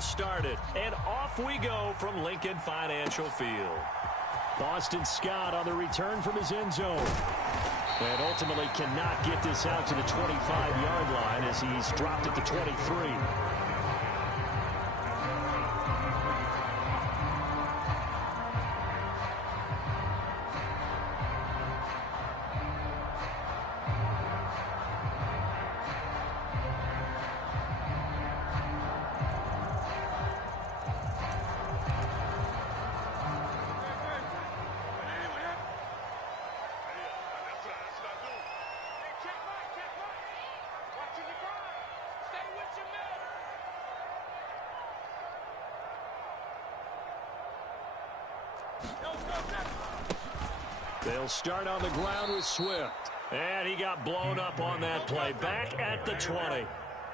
just started, and off we go from Lincoln Financial Field. Boston Scott on the return from his end zone. And ultimately cannot get this out to the 25-yard line as he's dropped at the 23. They'll start on the ground with Swift. And he got blown up on that play. Back at the 20.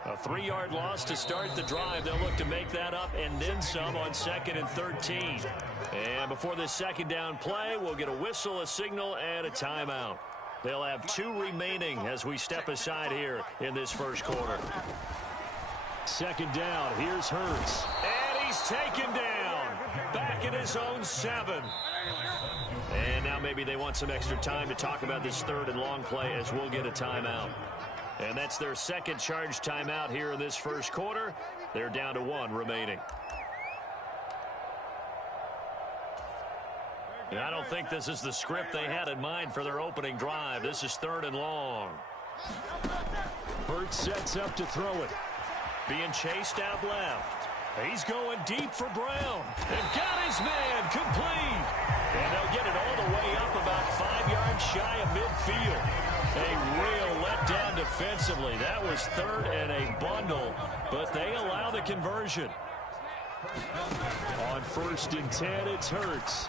A 3-yard loss to start the drive. They'll look to make that up and then some on 2nd and 13. And before this second down play, we'll get a whistle, a signal, and a timeout. They'll have 2 remaining as we step aside here in this first quarter. Second down. Here's Hurts. And he's taken down. Back in his own 7. And now maybe they want some extra time to talk about this 3rd and long play as we'll get a timeout. And that's their second charge timeout here in this first quarter. They're down to 1 remaining. And I don't think this is the script they had in mind for their opening drive. This is 3rd and long. Hurts sets up to throw it. Being chased out left. He's going deep for Brown. And got his man complete. And they'll get it all the way up about 5 yards shy of midfield. A real letdown defensively. That was 3rd and a bundle, but they allow the conversion. On 1st and 10, it's Hurts.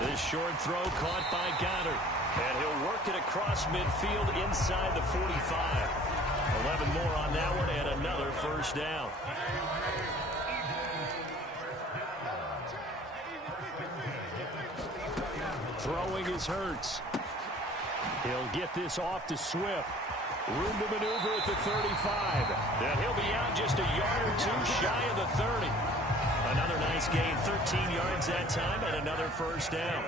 This short throw caught by Goddard. And he'll work it across midfield inside the 45. 11 more on that one and another first down. Throwing is Hurts. He'll get this off to Swift. Room to maneuver at the 35. And he'll be out just a yard or 2 shy of the 30. Another nice gain, 13 yards that time, and another first down.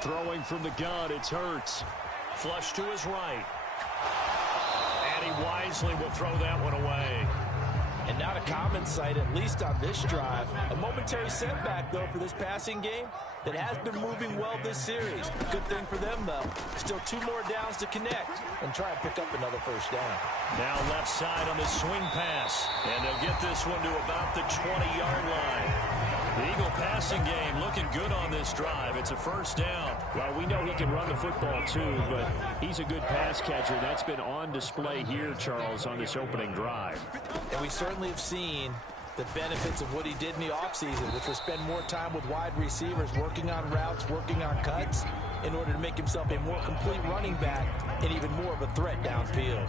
Throwing from the gun, it's Hurts. Flush to his right. And he wisely will throw that one away. And not a common sight, at least on this drive. A momentary setback, though, for this passing game that has been moving well this series. Good thing for them, though. Still 2 more downs to connect and try and pick up another first down. Now left side on the swing pass. And they'll get this one to about the 20-yard line. The Eagle passing game looking good on this drive. It's a first down. Well, we know he can run the football too, but he's a good pass catcher. That's been on display here, Charles, on this opening drive. And we certainly have seen the benefits of what he did in the offseason, which was spend more time with wide receivers, working on routes, working on cuts, in order to make himself a more complete running back and even more of a threat downfield.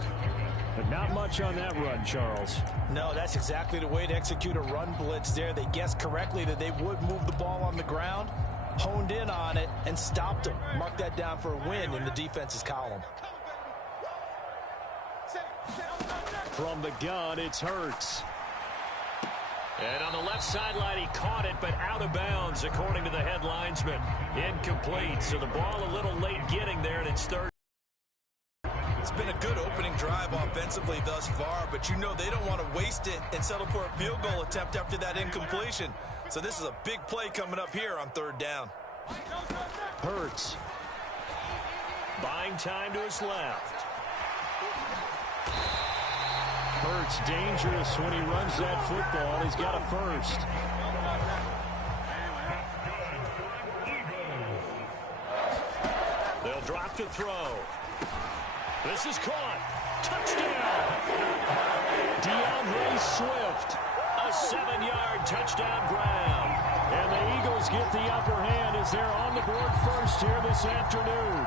But not much on that run, Charles. No, that's exactly the way to execute a run blitz there. They guessed correctly that they would move the ball on the ground, honed in on it, and stopped them. Mark that down for a win in the defense's column. From the gun, it's Hurts. And on the left sideline, he caught it, but out of bounds, according to the head linesman. Incomplete, so the ball a little late getting there, and it's 3rd. It's been a good opening drive offensively thus far, but you know they don't want to waste it and settle for a field goal attempt after that incompletion. So this is a big play coming up here on 3rd down. Hurts. Buying time to his left. Hurts dangerous when he runs that football. He's got a first. They'll drop to throw. This is caught. Touchdown. DeAndre Swift. A 7-yard touchdown ground. And the Eagles get the upper hand as they're on the board first here this afternoon.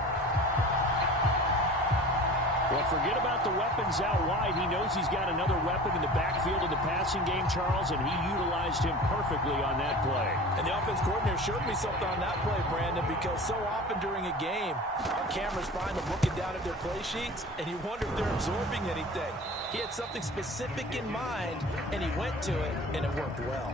Well, forget about the weapons out wide. He knows he's got another weapon in the backfield of the passing game, Charles, and he utilized him perfectly on that play. And the offense coordinator showed me something on that play, Brandon, because so often during a game, our cameras find them looking down at their play sheets, and you wonder if they're absorbing anything. He had something specific in mind, and he went to it, and it worked well.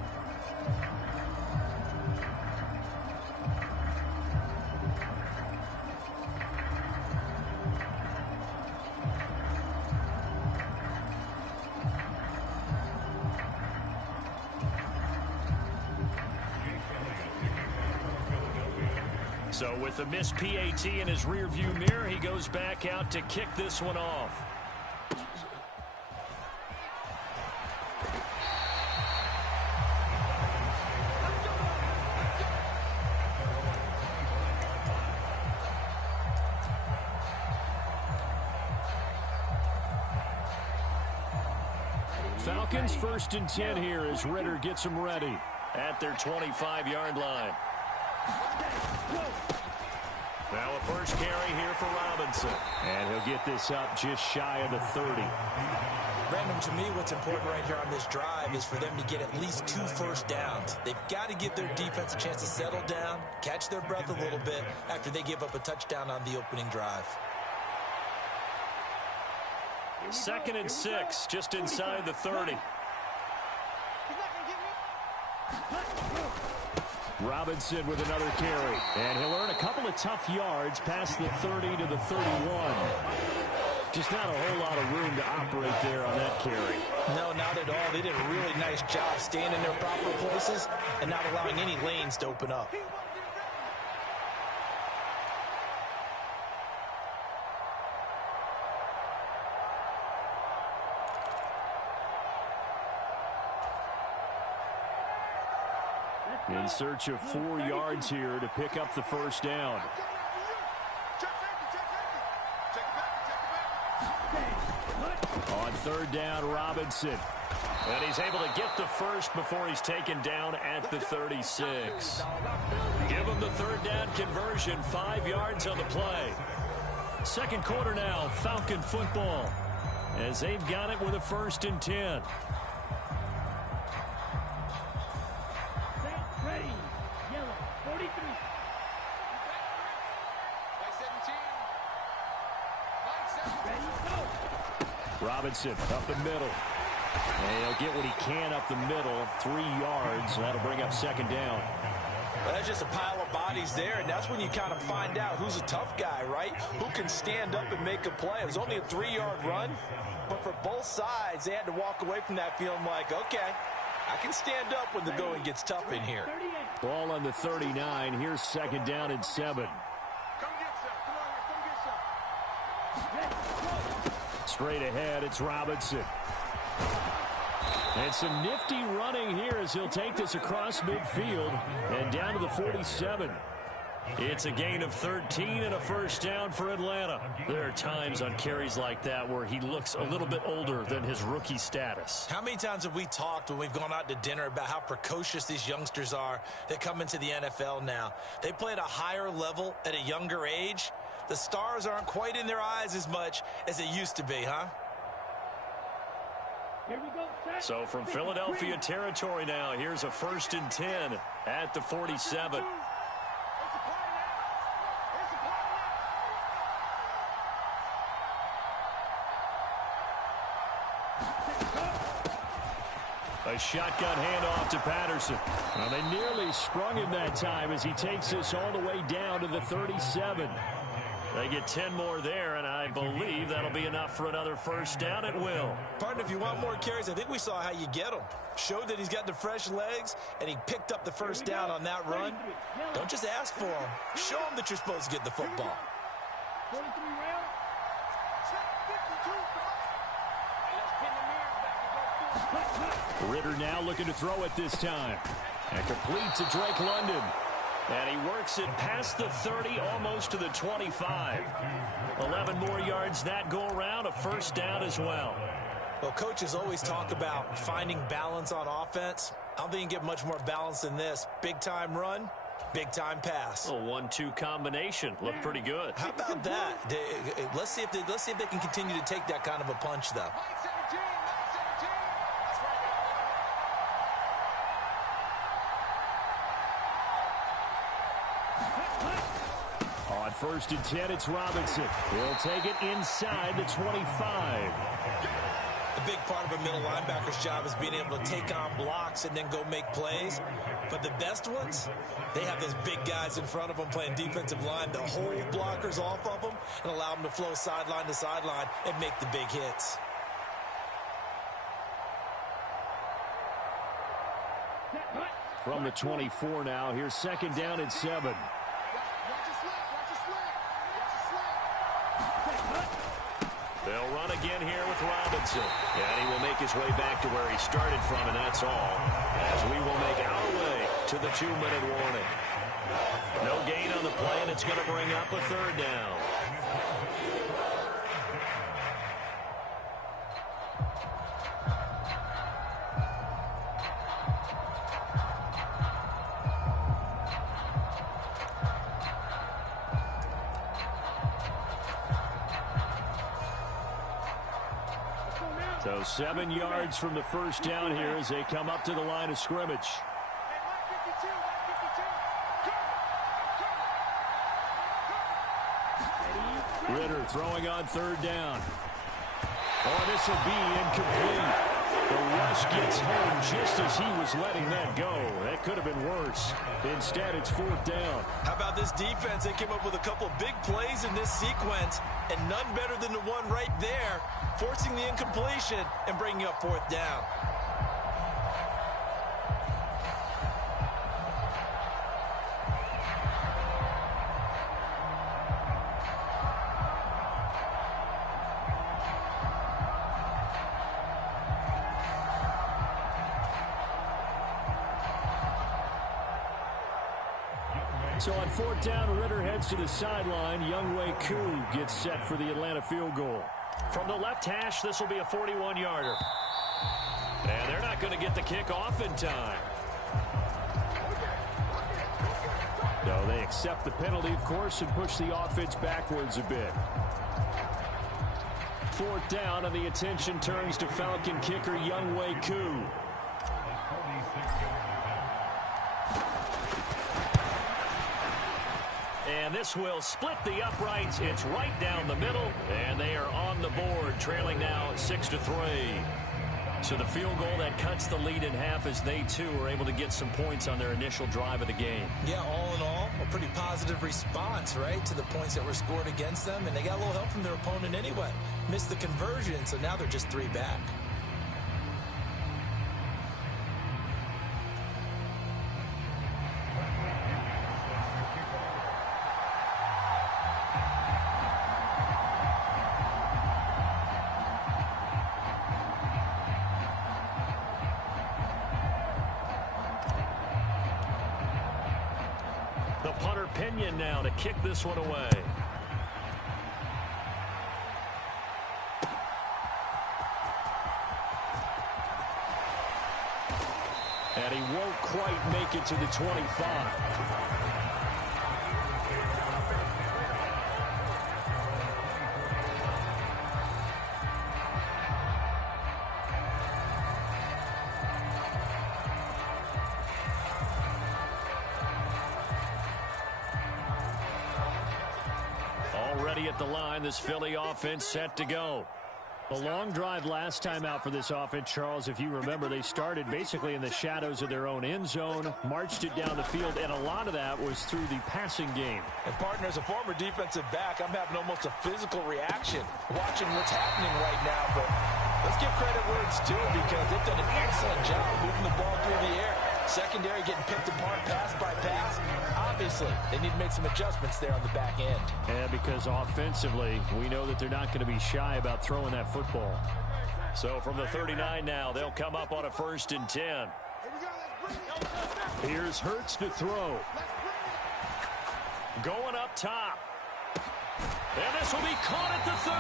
So with the missed PAT in his rearview mirror, he goes back out to kick this one off. Falcons 1st and 10 here as Ritter gets them ready. At their 25-yard line. Now a first carry here for Robinson. And he'll get this up just shy of the 30. Brandon, to me, what's important right here on this drive is for them to get at least 2 first downs. They've got to give their defense a chance to settle down, catch their breath a little bit after they give up a touchdown on the opening drive. 2nd and 6, just inside the 30. Robinson with another carry. And he'll earn a couple of tough yards past the 30 to the 31. Just not a whole lot of room to operate there on that carry. No, not at all. They did a really nice job staying in their proper places and not allowing any lanes to open up. In search of 4 yards here to pick up the first down. On 3rd down, Robinson. And he's able to get the first before he's taken down at the 36. Give him the 3rd down conversion, 5 yards on the play. 2nd quarter now, Falcon football, as they've got it with a 1st and 10. Robinson up the middle. And he'll get what he can up the middle. 3 yards. That'll bring up 2nd down. Well, that's just a pile of bodies there, and that's when you kind of find out who's a tough guy, right? Who can stand up and make a play. It was only a 3-yard run, but for both sides, they had to walk away from that feeling like, okay, I can stand up when the going gets tough in here. Ball on the 39. Here's 2nd down and 7. Straight ahead, it's Robinson. And some nifty running here as he'll take this across midfield and down to the 47. It's a gain of 13 and a first down for Atlanta. There are times on carries like that where he looks a little bit older than his rookie status. How many times have we talked when we've gone out to dinner about how precocious these youngsters are that come into the NFL now? They play at a higher level at a younger age. The stars aren't quite in their eyes as much as it used to be, huh? So from Philadelphia territory now, here's a 1st and 10 at the 47. A shotgun handoff to Patterson. Well, they nearly sprung him that time as he takes this all the way down to the 37. They get 10 more there, and I believe that'll be enough for another first down. It will. Partner, if you want more carries, I think we saw how you get them. Showed that he's got the fresh legs, and he picked up the first down on that run. Don't just ask for them. Show them that you're supposed to get the football. Ritter now looking to throw it this time. And complete to Drake London. And he works it past the 30, almost to the 25. 11 more yards that go around, a first down as well. Well, coaches always talk about finding balance on offense. I don't think you can get much more balance than this. Big-time run, Big-time pass. A 1-2 combination. Looked pretty good. How about that? Let's see if they can continue to take that kind of a punch, though. On 1st and 10, it's Robinson. He'll take it inside the 25. A big part of a middle linebacker's job is being able to take on blocks and then go make plays. But the best ones, they have those big guys in front of them playing defensive line to hold blockers off of them and allow them to flow sideline to sideline and make the big hits. From the 24 now, here's 2nd down and 7. They'll run again here with Robinson. And he will make his way back to where he started from, and that's all. As we will make our way to the 2-minute warning. No gain on the play, and it's going to bring up a 3rd down. So 7 yards from the 1st down here as they come up to the line of scrimmage. Ritter throwing on 3rd down. Oh, this will be incomplete. The rush gets home just as he was letting that go. That could have been worse. Instead, it's 4th down. How about this defense? They came up with a couple of big plays in this sequence, and none better than the one right there, forcing the incompletion and bringing up 4th down. So on 4th down, Ritter heads to the sideline. Younghoe Koo gets set for the Atlanta field goal. From the left hash, this will be a 41-yarder. And they're not going to get the kick off in time. No, they accept the penalty, of course, and push the offense backwards a bit. 4th down, and the attention turns to Falcon kicker Younghoe Koo. And this will split the uprights. It's right down the middle, and they are on the board, trailing now 6-3. So the field goal that cuts the lead in half as they, too, are able to get some points on their initial drive of the game. Yeah, all in all, a pretty positive response, right, to the points that were scored against them. And they got a little help from their opponent anyway. Missed the conversion, so now they're just 3 back. Now to kick this one away. And he won't quite make it to the 25. At the line, this Philly offense set to go. A long drive last time out for this offense, Charles. If you remember, they started basically in the shadows of their own end zone, marched it down the field, and a lot of that was through the passing game. And, partner, as a former defensive back, I'm having almost a physical reaction watching what's happening right now. But let's give credit where it's due because they've done an excellent job moving the ball through the air. Secondary getting picked apart pass by pass. Obviously, they need to make some adjustments there on the back end. Yeah, because offensively, we know that they're not going to be shy about throwing that football. So from the 39 now, they'll come up on a 1st and 10. Here's Hurts to throw. Going up top. And this will be caught at the 30.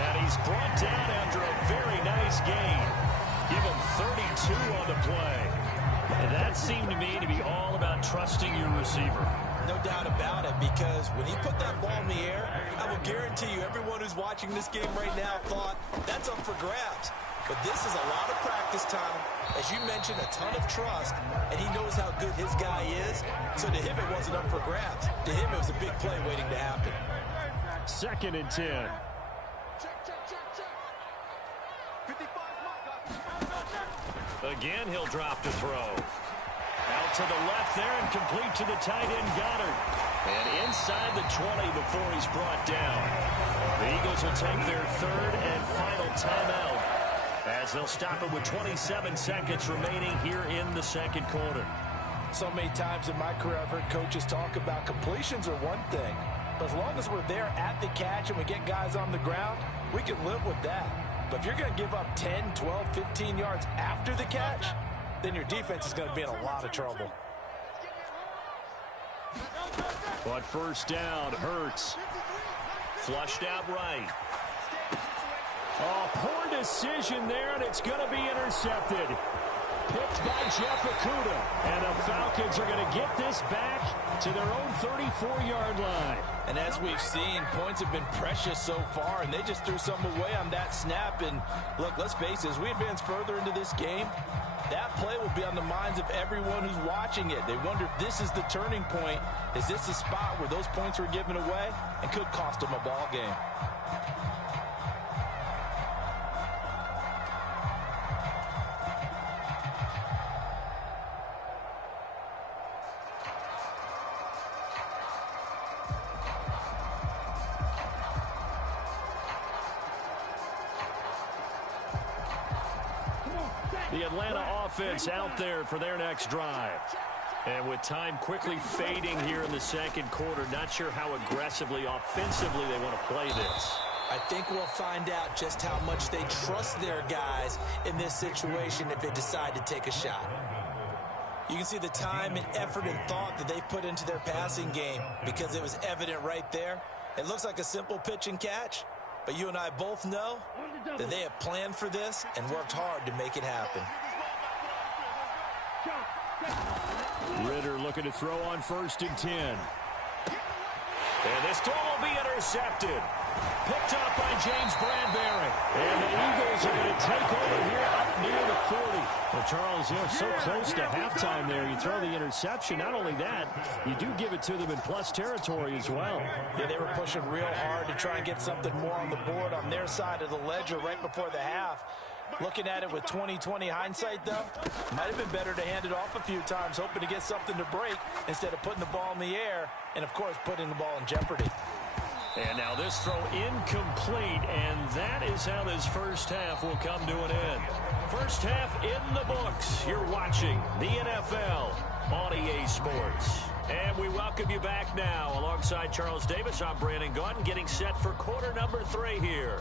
And he's brought down after a very nice gain. Give him 32 on the play. That seemed to me to be all about trusting your receiver. No doubt about it, because when he put that ball in the air, I will guarantee you everyone who's watching this game right now thought that's up for grabs. But this is a lot of practice time. As you mentioned, a ton of trust, and he knows how good his guy is. So to him, it wasn't up for grabs. To him, it was a big play waiting to happen. 2nd and 10. Again, he'll drop to throw. Out to the left there and complete to the tight end, Goddard. And inside the 20 before he's brought down. The Eagles will take their 3rd and final timeout as they'll stop it with 27 seconds remaining here in the 2nd quarter. So many times in my career, I've heard coaches talk about completions are one thing. But as long as we're there at the catch and we get guys on the ground, we can live with that. But if you're going to give up 10, 12, 15 yards after the catch, then your defense is going to be in a lot of trouble. On 1st down, Hurts. Flushed out right. Oh, poor decision there, and it's going to be intercepted. Picked by Jeff Okudah. And the Falcons are going to get this back to their own 34-yard line. And as we've seen, points have been precious so far, and they just threw some away on that snap. And look, let's face it, as we advance further into this game, that play will be on the minds of everyone who's watching it. They wonder if this is the turning point. Is this the spot where those points were given away and could cost them a ball game? The Atlanta offense out there for their next drive. And with time quickly fading here in the 2nd quarter, not sure how aggressively, offensively they want to play this. I think we'll find out just how much they trust their guys in this situation if they decide to take a shot. You can see the time and effort and thought that they've put into their passing game because it was evident right there. It looks like a simple pitch and catch, but you and I both know that they have planned for this and worked hard to make it happen. Ritter looking to throw on 1st and 10. And this throw will be intercepted. Picked up by James Bradbury. And the Eagles are going to take over here up near the 40. Well, Charles, you know, so close to halftime there. You throw the interception. Not only that, you do give it to them in plus territory as well. Yeah, they were pushing real hard to try and get something more on the board on their side of the ledger right before the half. Looking at it with 20/20 hindsight, though, might have been better to hand it off a few times, hoping to get something to break instead of putting the ball in the air and, of course, putting the ball in jeopardy. And now this throw incomplete, and that is how this 1st half will come to an end. 1st half in the books. You're watching the NFL on EA Sports. And we welcome you back now. Alongside Charles Davis, I'm Brandon Gaudin, getting set for quarter number 3 here.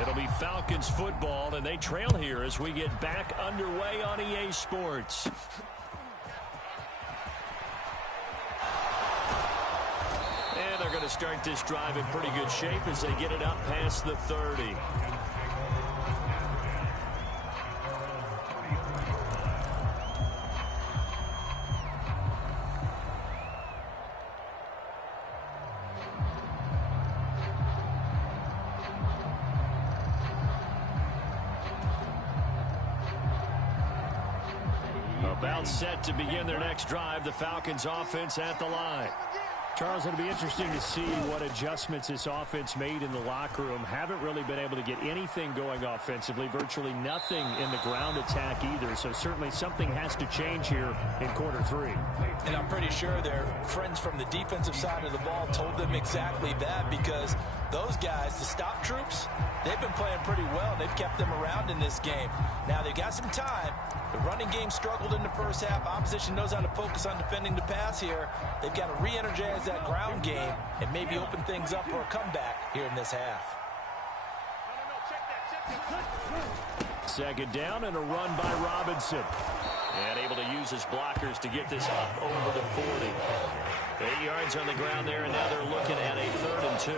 It'll be Falcons football, and they trail here as we get back underway on EA Sports. And they're going to start this drive in pretty good shape as they get it up past the 30. About set to begin their next drive, the Falcons offense at the line. Charles, it'll be interesting to see what adjustments this offense made in the locker room. Haven't really been able to get anything going offensively, virtually nothing in the ground attack either. So certainly something has to change here in quarter 3. And I'm pretty sure their friends from the defensive side of the ball told them exactly that, because those guys, the stop troops, they've been playing pretty well. They've kept them around in this game. Now they've got some time. The running game struggled in the 1st half. Opposition knows how to focus on defending the pass here. They've got to re-energize that ground game and maybe open things up for a comeback here in this half. Second down and a run by Robinson. And able to use his blockers to get this up over the 40. 8 yards on the ground there, and now they're looking at a 3rd and 2.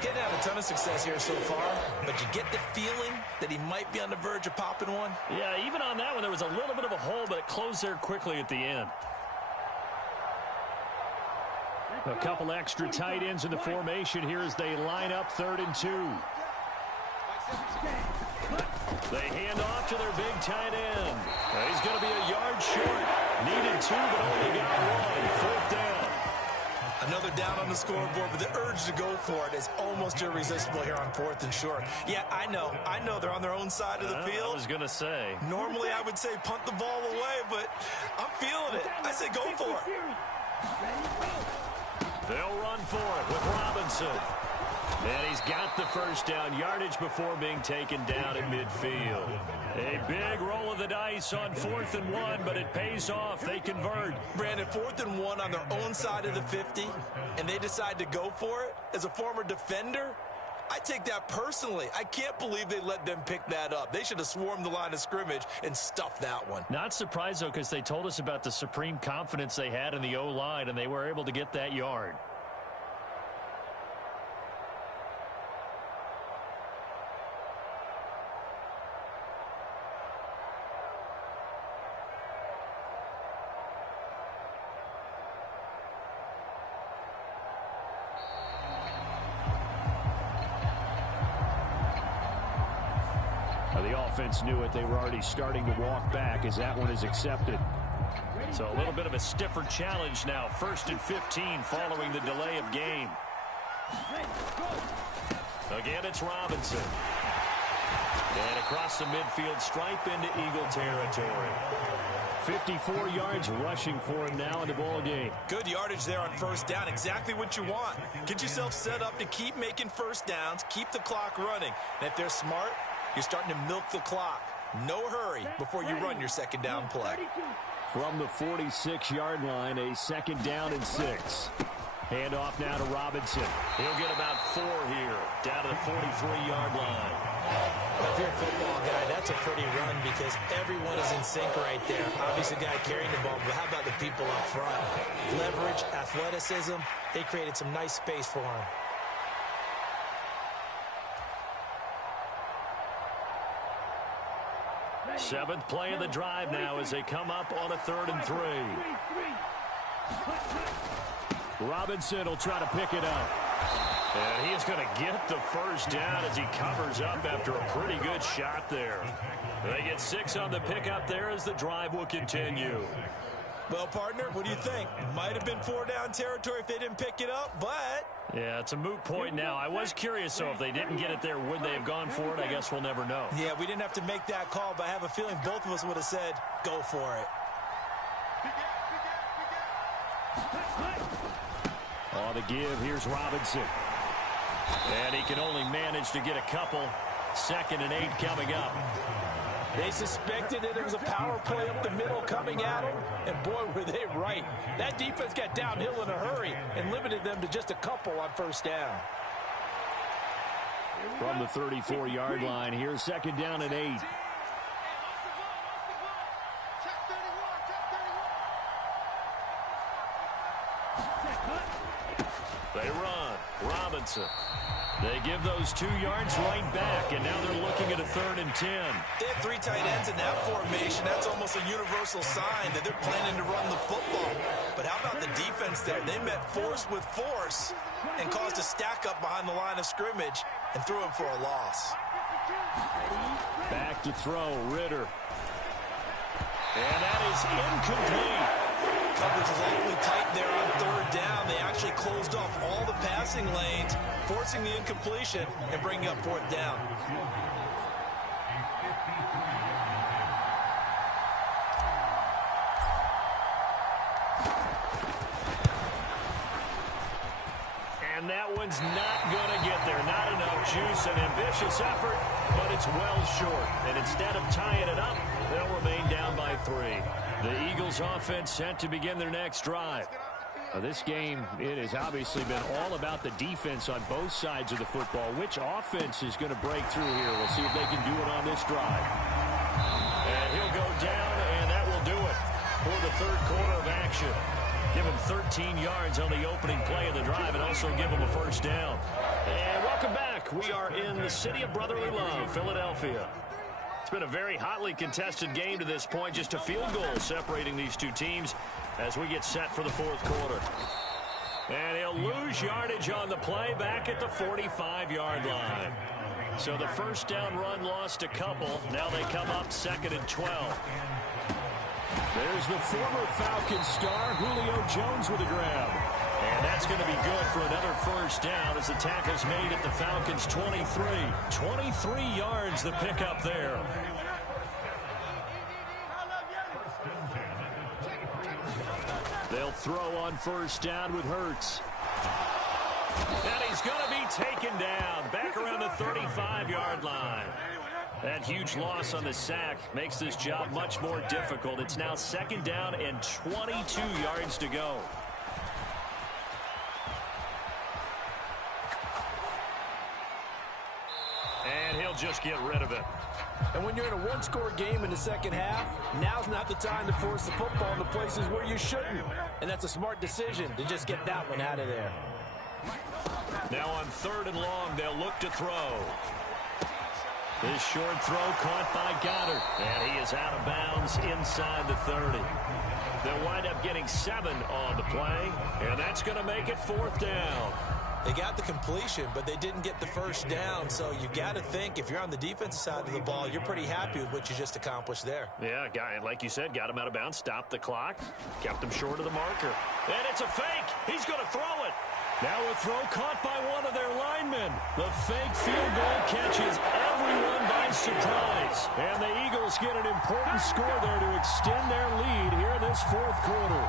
Getting out a ton of success here so far, but you get the feeling that he might be on the verge of popping one. Yeah, even on that one, there was a little bit of a hole, but it closed there quickly at the end. A couple extra tight ends in the formation here as they line up 3rd and 2. They hand off to their big tight end. He's going to be a yard short. Needed 2, but only got 1. 4th down. Another down on the scoreboard, but the urge to go for it is almost irresistible here on 4th and short. Yeah, I know they're on their own side of the field. I was going to say. Normally I would say punt the ball away, but I'm feeling it. I say go for it. They'll run for it with Robinson. And he's got the first down, yardage before being taken down at midfield. A big roll of the dice on 4th and 1, but it pays off. They convert. Brandon, 4th and 1 on their own side of the 50, and they decide to go for it. As a former defender, I take that personally. I can't believe they let them pick that up. They should have swarmed the line of scrimmage and stuffed that one. Not surprised, though, because they told us about the supreme confidence they had in the O-line, and they were able to get that yard. The offense knew it. They were already starting to walk back as that one is accepted. So a little bit of a stiffer challenge now. 1st and 15 following the delay of game. Again, it's Robinson. And across the midfield stripe into Eagle territory. 54 yards rushing for him now in the ball game. Good yardage there on 1st down. Exactly what you want. Get yourself set up to keep making 1st downs, keep the clock running. And if they're smart, you're starting to milk the clock. No hurry before you run your 2nd down play. From the 46-yard line, a 2nd down and 6. Hand off now to Robinson. He'll get about 4 here, down to the 43-yard line. Well, if you're a football guy, that's a pretty run because everyone is in sync right there. Obviously, the guy carrying the ball, but how about the people up front? Leverage, athleticism, they created some nice space for him. Seventh play of the drive now as they come up on a 3rd and 3. Robinson will try to pick it up. And he is going to get the first down as he covers up after a pretty good shot there. They get 6 on the pickup there as the drive will continue. Well, partner, what do you think? Might have been 4-down territory if they didn't pick it up, but... Yeah, it's a moot point now. I was curious, so if they didn't get it there, would they have gone for it? I guess we'll never know. Yeah, we didn't have to make that call, but I have a feeling both of us would have said, go for it. On the give, here's Robinson. And he can only manage to get a couple. 2nd and 8 coming up. They suspected that it was a power play up the middle coming at them, and boy, were they right. That defense got downhill in a hurry and limited them to just a couple on 1st down. From the 34-yard line, here's 2nd down and 8. They run. Robinson. They give those 2 yards right back, and now they're looking at a 3rd and 10. They have 3 tight ends in that formation. That's almost a universal sign that they're planning to run the football. But how about the defense there? They met force with force and caused a stack up behind the line of scrimmage and threw him for a loss. Back to throw, Ritter. And that is incomplete. Coverage is awfully tight there on 3rd down. They actually closed off all the passing lanes, forcing the incompletion and bringing up 4th down. And that one's not going to get there. Not enough juice. An ambitious effort, but it's well short. And instead of tying it up, they'll remain down by 3. The Eagles offense set to begin their next drive. This game, it has obviously been all about the defense on both sides of the football. Which offense is going to break through here? We'll see if they can do it on this drive. And he'll go down, and that will do it for the third quarter of action. Give him 13 yards on the opening play of the drive and also give him a first down. And welcome back. We are in the city of brotherly love, Philadelphia. It's been a very hotly contested game to this point. Just a field goal separating these two teams as we get set for the fourth quarter. And he'll lose yardage on the play back at the 45-yard line. So the first down run lost a couple. Now they come up 2nd and 12. There's the former Falcons star, Julio Jones, with a grab. And that's going to be good for another first down as the tackle's made at the Falcons' 23. 23 yards the pickup there. They'll throw on first down with Hurts. And he's going to be taken down back around the 35-yard line. That huge loss on the sack makes this job much more difficult. It's now 2nd down and 22 yards to go. And he'll just get rid of it. And when you're in a one-score game in the second half, now's not the time to force the football in the places where you shouldn't. And that's a smart decision to just get that one out of there. Now on 3rd and long, they'll look to throw. This short throw caught by Goddard. And he is out of bounds inside the 30. They'll wind up getting 7 on the play. And that's going to make it 4th down. They got the completion, but they didn't get the first down. So you've got to think, if you're on the defensive side of the ball, you're pretty happy with what you just accomplished there. Yeah, guy, like you said, got him out of bounds, stopped the clock, kept him short of the marker. And it's a fake. He's going to throw it. Now a throw caught by one of their linemen. The fake field goal catches everyone by surprise. And the Eagles get an important score there to extend their lead here in this fourth quarter.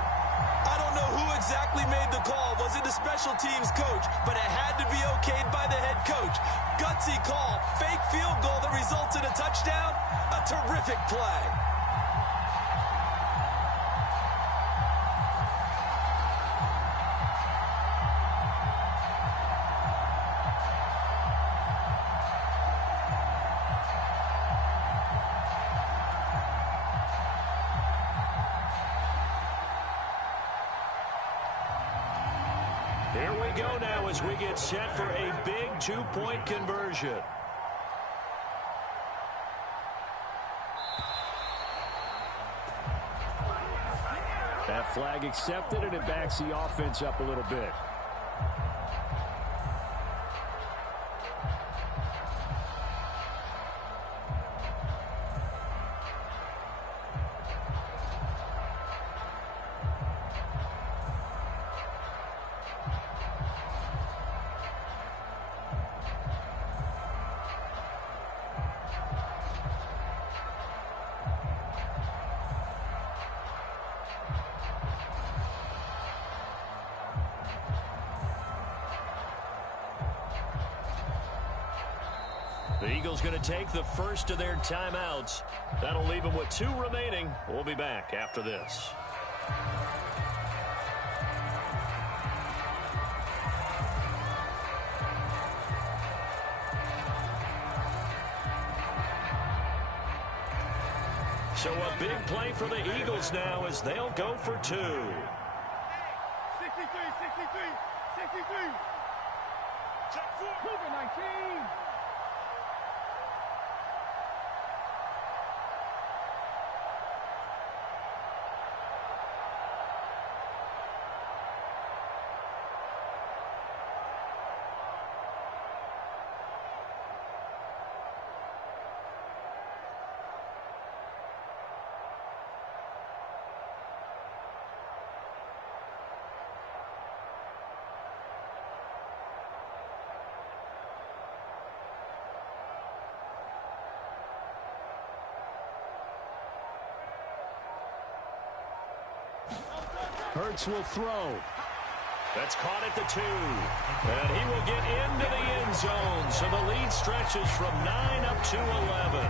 I don't know who exactly made the call. Was it the special teams coach? But it had to be okayed by the head coach. Gutsy call. Fake field goal that results in a touchdown. A terrific play. Here we go now as we get set for a big 2-point conversion. That flag accepted, and it backs the offense up a little bit. The Eagles going to take the first of their timeouts. That'll leave them with 2 remaining. We'll be back after this. So a big play for the Eagles now as they'll go for 2. 63, 63. Check 4. Moving 19. Hurts will throw. That's caught at the 2. And he will get into the end zone. So the lead stretches from 9 up to 11.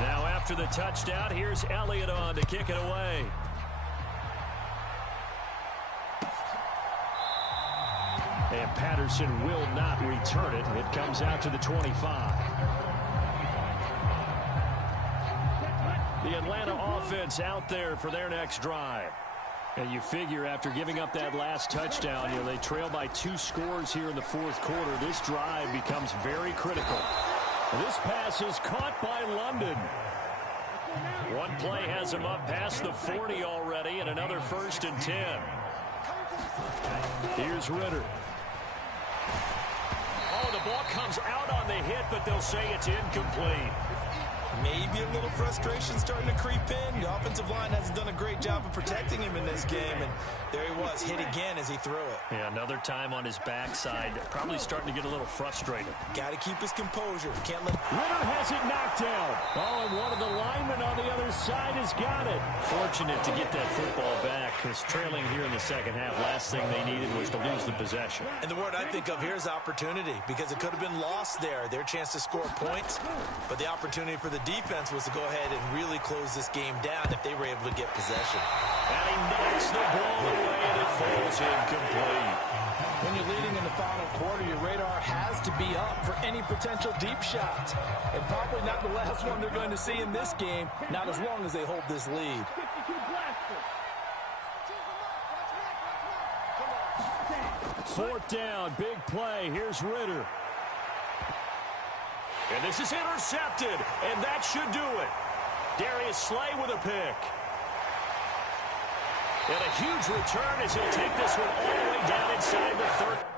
Now after the touchdown, here's Elliott on to kick it away. And Patterson will not return it. It comes out to the 25. The Atlanta offense out there for their next drive. And you figure after giving up that last touchdown, they trail by 2 scores here in the fourth quarter. This drive becomes very critical. This pass is caught by London. One play has him up past the 40 already, and another 1st and 10. Here's Ritter. Oh, the ball comes out on the hit, but they'll say it's incomplete. Maybe a little frustration starting to creep in. The offensive line hasn't done a great job of protecting him in this game, and there he was, hit again as he threw it. Yeah, another time on his backside, probably starting to get a little frustrated. Got to keep his composure. Can't let... Ritter has it knocked down. Oh, and one of the linemen on the other side has got it. Fortunate to get that football back, because trailing here in the second half, last thing they needed was to lose the possession. And the word I think of here is opportunity, because it could have been lost there, their chance to score points, but the opportunity for the defense was to go ahead and really close this game down if they were able to get possession. And he knocks the ball away, and it falls incomplete. When you're leading in the final quarter, your radar has to be up for any potential deep shots. And probably not the last one they're going to see in this game, not as long as they hold this lead. 4th down, big play. Here's Ritter. And this is intercepted, and that should do it. Darius Slay with a pick. And a huge return as he'll take this one all the way down inside the 30.